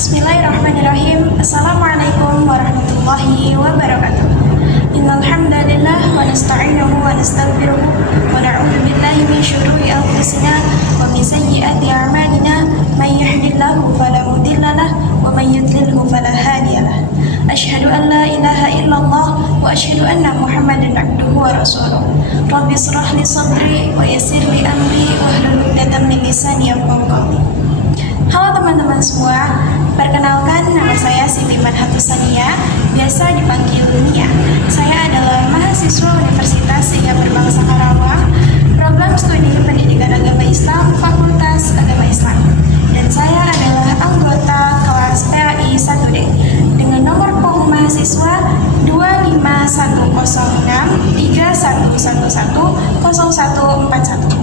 Bismillahirrahmanirrahim. Assalamualaikum warahmatullahi wabarakatuh. Innal hamdalillah wa nasta'inuhu wa nastaghfiruh wa na'udzu billahi min syururi anfusina wa min sayyiati a'malina may yahdihillahu fala mudilla lahu wa may yudlilhu fala hadiyalah. Asyhadu an la ilaha illallah wa asyhadu anna Muhammadan abduhu wa rasuluh. Rabbi shrah li sadri wa yassir li amri wahlul 'uqdatam min lisani yafqahu qawli. Halo teman-teman semua, perkenalkan nama saya Siti Manhatusania, biasa dipanggil Nia. Saya adalah mahasiswa Universitas Islam Berbangsa Karawang, program studi pendidikan agama Islam, Fakultas Agama Islam. Dan saya adalah anggota kelas PAI 1D dengan nomor POM mahasiswa 2510631110141.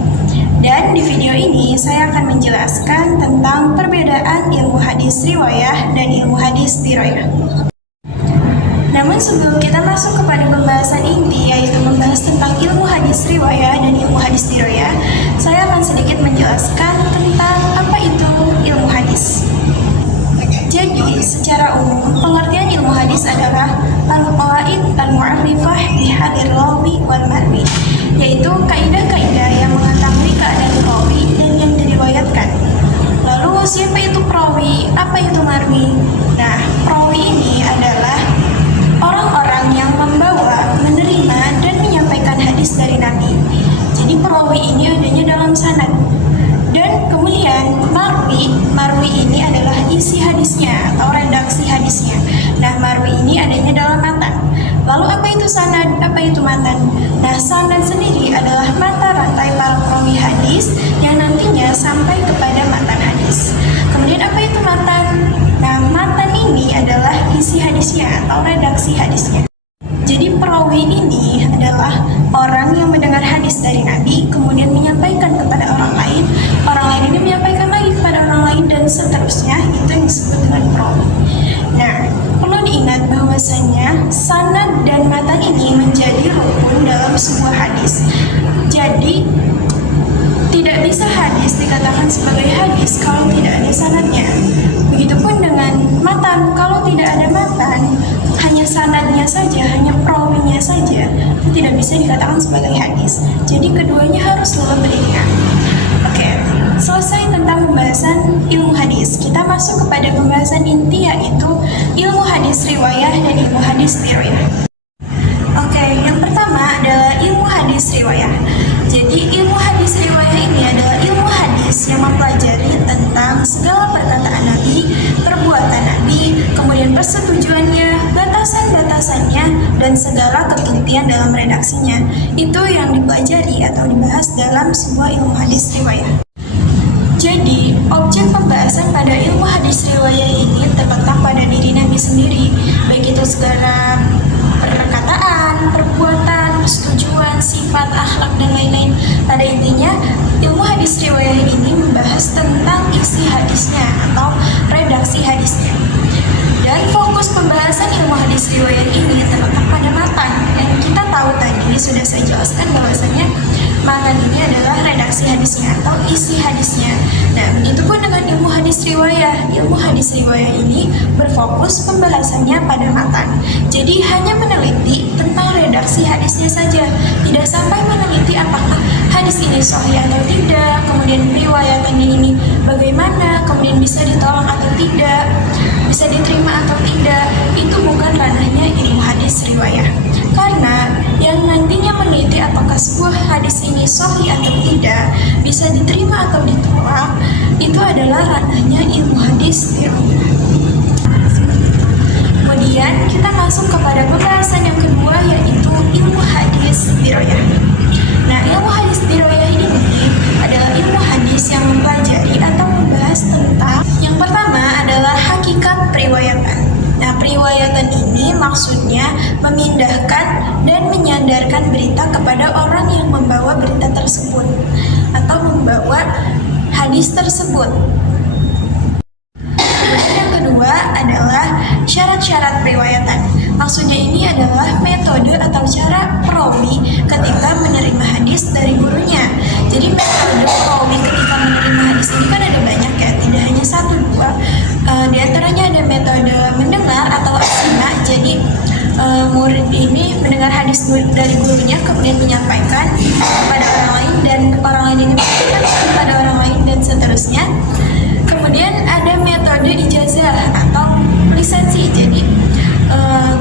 Dan di video ini saya akan menjelaskan tentang perbedaan ilmu hadis riwayah dan ilmu hadis dirayah. Namun sebelum kita masuk kepada pembahasan inti, yaitu membahas tentang ilmu hadis riwayah dan ilmu hadis dirayah, saya akan sedikit menjelaskan tentang apa itu ilmu hadis. Jadi, secara umum, pengertian ilmu hadis adalah al-qawaid al-mu'arrifah bihalir rawi wal marwi, yaitu kaidah-kaidah yang mengetahui keadaan perawi dan yang diriwayatkan. Lalu, siapa itu perawi? Apa itu marwi? Nah, perawi ini adalah orang-orang yang membawa, menerima, dan menyampaikan hadis dari Nabi. Jadi, perawi ini adanya dalam sanad. Dan kemudian marwi ini adalah isi hadisnya atau redaksi hadisnya. Nah, marwi ini adanya dalam matan. Lalu apa itu sanad? Apa itu matan? Nah, sanad sendiri adalah mata rantai para perawi hadis yang nantinya sampai kepada matan hadis. Kemudian apa itu matan? Nah, matan ini adalah isi hadisnya atau redaksi hadisnya. Jadi perawi ini adalah orang yang mendengar hadis dari Nabi, kemudian menyampaikan kepada orang lain ini menyampaikan lagi kepada orang lain, dan seterusnya. Itu yang disebut dengan perawi. Nah, perlu diingat bahwasanya sanad dan matan ini menjadi rukun dalam sebuah hadis. Jadi, tidak bisa hadis dikatakan sebagai hadis kalau tidak ada sanadnya. Begitupun dengan matan, kalau tidak ada matan, hanya sanadnya saja, hanya perawinya saja, itu tidak bisa dikatakan sebagai hadis. Jadi keduanya harus selalu beriringan. Oke, selesai tentang pembahasan ilmu hadis. Kita masuk kepada pembahasan inti, yaitu ilmu hadis riwayah dan ilmu hadis dirayah. Oke, yang pertama adalah ilmu hadis riwayah. Jadi ilmu hadis riwayah ini adalah ilmu hadis yang mempelajari tentang segala perkataan Nabi, perbuatan Nabi, kemudian persetujuannya, batasan-batasannya, dan segala ketelitian dalam redaksinya. Itu yang dipelajari atau dibahas dalam sebuah ilmu hadis riwayah. Jadi, objek pembahasan pada ilmu hadis riwayah ini terletak pada diri Nabi sendiri, baik itu segala perkataan, perbuatan, persetujuan, sifat, akhlak, dan lain-lain. Pada intinya, ilmu hadis riwayah ini membahas tentang isi hadisnya atau redaksi hadisnya. Dan fokus pembahasan ilmu hadis riwayah ini terletak pada matan. Yang kita tahu tadi, sudah saya jelaskan bahwasanya matan ini adalah redaksi hadisnya atau isi hadisnya. Nah, begitupun dengan ilmu hadis riwayah. Ilmu hadis riwayah ini berfokus pembahasannya pada matan. Jadi hanya meneliti tentang redaksi hadisnya saja, tidak sampai meneliti apakah hadis ini sahih atau tidak, kemudian riwayatannya ini bagaimana, kemudian bisa ditolak atau tidak, bisa diterima atau tidak. Itu bukan ranahnya ilmu hadis riwayah. Karena yang nantinya meneliti apakah sebuah hadis ini sahih atau tidak, bisa diterima atau ditolak, itu adalah ranahnya ilmu hadis dirayah. Kemudian kita masuk kepada pembahasan yang kedua, yaitu ilmu hadis dirayah. Nah, ilmu hadis dirayah ini adalah ilmu hadis yang mempelajari atau membahas tentang yang pertama adalah hakikat periwayatan. Nah, periwayatan ini maksudnya memindahkan dan menyandarkan berita kepada orang yang membawa berita tersebut atau membawa hadis tersebut. Kemudian yang kedua adalah syarat-syarat periwayatan. Maksudnya ini adalah metode atau cara perawi ketika menerima hadis dari gurunya. Jadi metode perawi ketika menerima hadis ini kan ada banyak ya, tidak hanya satu dua. Di antaranya atau asina. Jadi murid ini mendengar hadis dari gurunya kemudian menyampaikan kepada orang lain, dan orang lain ini menyampaikan kepada orang lain, dan seterusnya. Kemudian ada metode ijazah atau lisensi. Jadi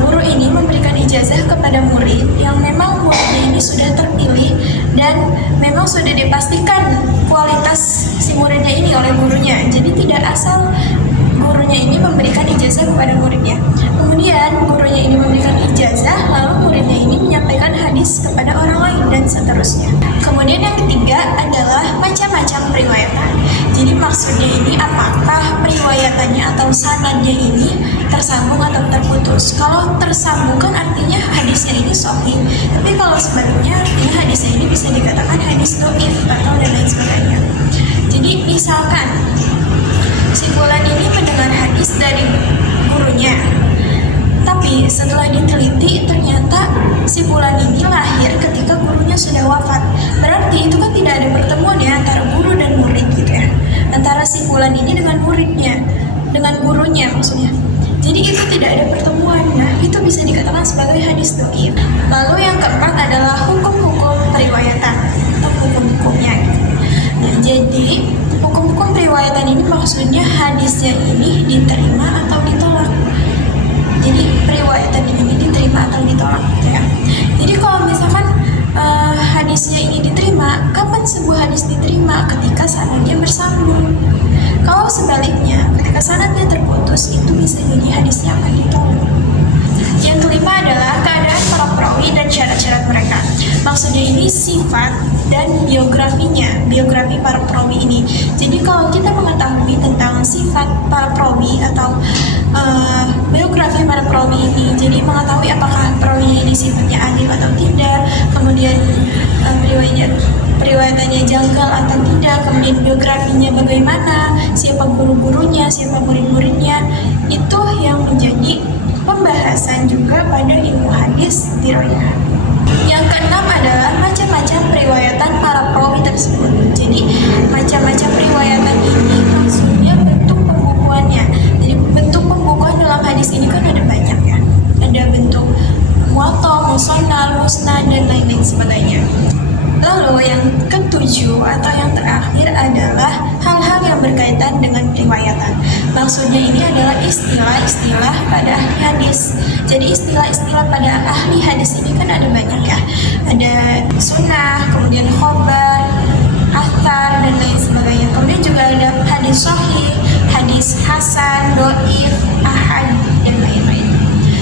guru ini memberikan ijazah kepada murid yang memang muridnya ini sudah terpilih dan memang sudah dipastikan kualitas si muridnya ini oleh gurunya. Jadi tidak asal gurunya ini memberikan ijazah kepada muridnya. Kemudian gurunya ini memberikan ijazah, lalu muridnya ini menyampaikan hadis kepada orang lain, dan seterusnya. Kemudian yang ketiga adalah macam-macam periwayatan. Jadi maksudnya ini apakah periwayatannya atau sanadnya ini tersambung atau terputus. Kalau tersambung kan artinya hadisnya ini sahih, tapi kalau sebaliknya artinya hadisnya ini bisa dikatakan hadis dhaif atau dan lain sebagainya. Jadi misalkan si fulan ini mendengar hadis dari gurunya, tapi setelah diteliti ternyata si fulan ini lahir ketika gurunya sudah wafat. Berarti itu kan tidak ada pertemuan ya antara guru dan murid gitu ya, antara si fulan ini dengan muridnya, dengan gurunya maksudnya. Jadi itu tidak ada pertemuan. Nah, itu bisa dikatakan sebagai hadis dhaif. Lalu yang keempat adalah hukum-hukum periwayatan atau hukum-hukumnya. Nah, jadi hukum-hukum periwayatan ini maksudnya hadisnya ini diterima atau ditolak. Jadi periwayatan ini diterima atau ditolak gitu ya. Jadi kalau misalkan hadisnya ini diterima, kapan sebuah hadis diterima? Ketika sanadnya bersambung. Kalau sebaliknya, ketika sanadnya terputus, itu bisa jadi hadisnya akan ditolak. Yang kelima adalah keadaan para perawi dan syarat-syarat mereka. Maksudnya ini sifat dan biografi para perawi ini. Jadi kalau kita mengetahui tentang sifat para perawi atau biografi para perawi ini, jadi mengetahui apakah perawinya ini sifatnya adil atau tidak, kemudian periwayatannya janggal atau tidak, kemudian biografinya bagaimana, siapa guru-gurunya, siapa murid-muridnya, itu yang menjadi pembahasan juga pada ilmu hadis dirayah. Yang keenam adalah macam-macam periwayatan para perawi tersebut. Jadi macam-macam periwayatan ini maksudnya bentuk pembukuannya. Jadi bentuk pembukuan dalam hadis ini kan ada banyak ya. Ada bentuk muwatta, musannad, musnad, dan lain-lain sebagainya. Lalu yang ketujuh atau yang terakhir adalah hal-hal yang berkaitan dengan periwayatan. Maksudnya ini adalah istilah-istilah pada ahli hadis. Jadi istilah-istilah pada ahli hadis ini kan ada banyak ya. Ada sunnah, kemudian khobar, athar, dan lain sebagainya. Kemudian juga ada hadis sahih, hadis hasan, dhaif, ahad, dan lain-lain.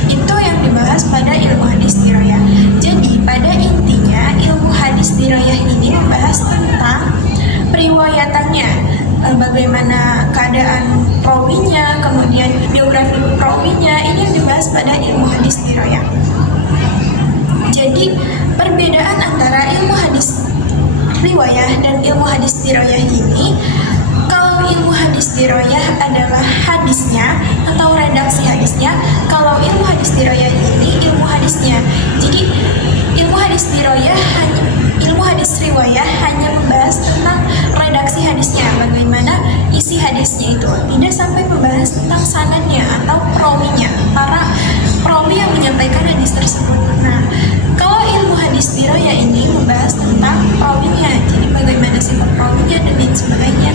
Itu yang dibahas pada ilmu hadis dirayah. Jadi pada intinya ilmu hadis dirayah ini membahas tentang periwayatannya, bagaimana keadaan perawinya, kemudian biografi perawinya, ini yang dibahas pada ilmu hadis dirayah. Jadi perbedaan antara ilmu hadis riwayah dan ilmu hadis dirayah ini, kalau ilmu hadis dirayah adalah hadisnya atau redaksi hadisnya, kalau ilmu hadis dirayah ini ilmu hadisnya. Jadi ilmu hadis dirayah ilmu hadis riwayah hanya membahas tentang redaksi hadisnya, bagaimana isi hadisnya itu, tidak sampai membahas tentang sanadnya atau perawinya, para perawi yang menyampaikan hadis tersebut. Nah, kalau ilmu hadis dirayah ini membahas tentang perawinya, jadi bagaimana sifat perawinya dan lain sebagainya.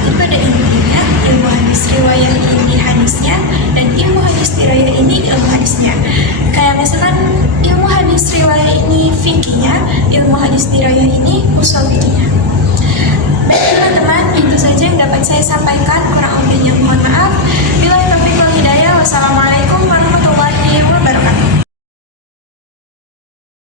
Jadi pada intinya ilmu hadis riwayah ini hadisnya, dan ilmu hadis dirayah ini ilmu hadisnya. Kayak misalkan ilmu hadis riwayah ini fikihnya, ilmu hadis dirayah ini usul fikihnya. Baik teman-teman, itu saja yang dapat saya sampaikan. Kurang